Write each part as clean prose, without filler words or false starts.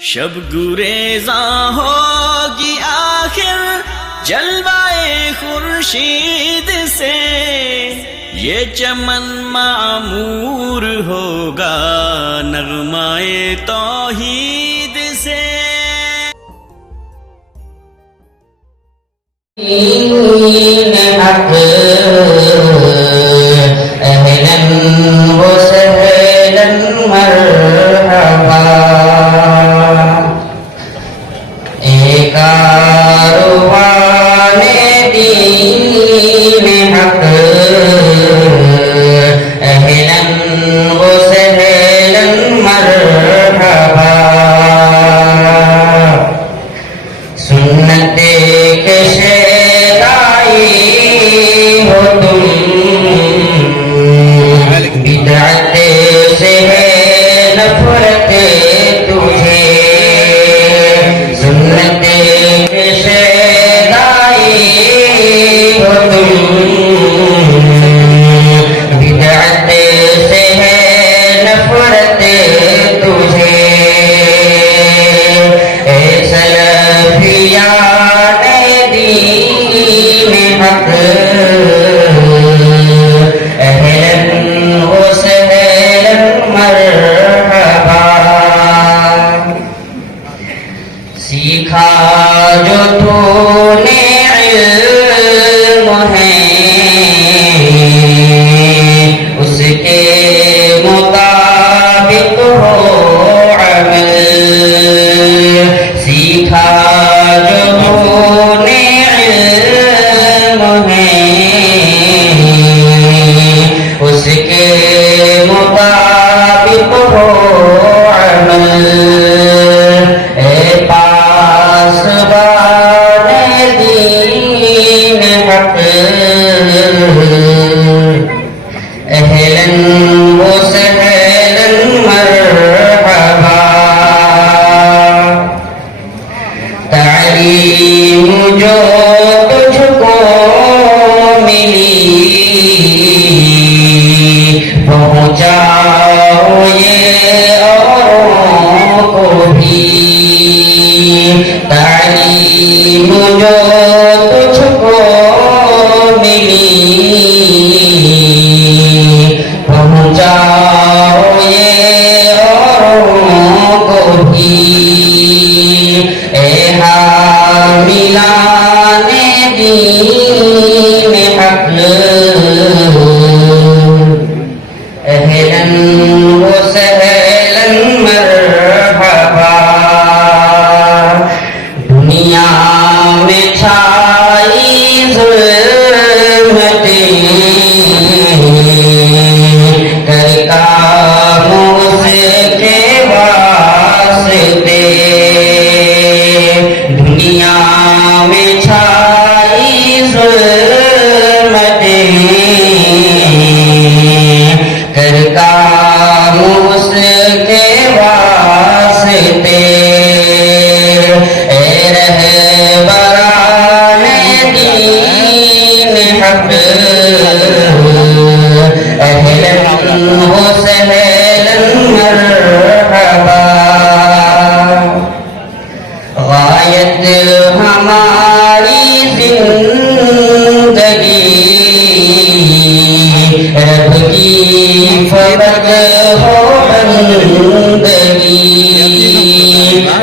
شب گریزاں ہوگی آخر جلوائے خورشید سے، یہ چمن معمور ہوگا نغمائے توحید سے۔ حق اہلا وسہلا مرحبا، اے کاروان دین حق اہلا وسہلا مرحبا، سنت کے ہو تم، بدعت سے ہے نفرت تجھے، سنت کے شیدائی ہو تم، بدعت سے ہے نفرت تجھے، اے سلفیان دین حق اہلا وسہلا مرحبا، سیکھا جو تو نے علم ہے اس کے مطابق ہو عمل، سیکھا جو تو نے علم ہے اس کے مطابق ہو عمل، اے پاسبان دین حق اہلا وسہلا مرحبا، تعلیم جو تجھ کو ملی پہنچاؤ یہ اوروں کو بھی، تعلیم جو تجھ کو ملی پہنچاؤ یہ اوروں کو بھی، اے حاملان دین حق اہلا وسہلا مرحبا، دنیا میں چھائی ظلمتیں کر کاموں سے کے واسطے، دنیا میں چھائی ظلمتیں کر کاموں سے کے واسطے، اے رہبران دین حق اہلا وسہلا مرحبا، غایت ہماری زندگی رب کی فرض ہو بندگی،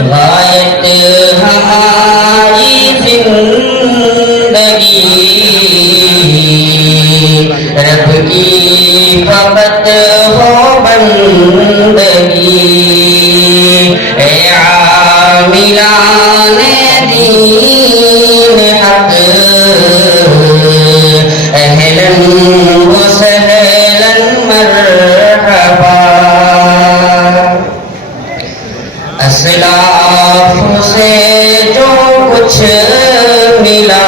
غایت ہماری زندگی رب کی فقط ہو بندگی، اے عاملان دین حق اہلا وسہلا مرحبا، اسلاف سے جو کچھ ملا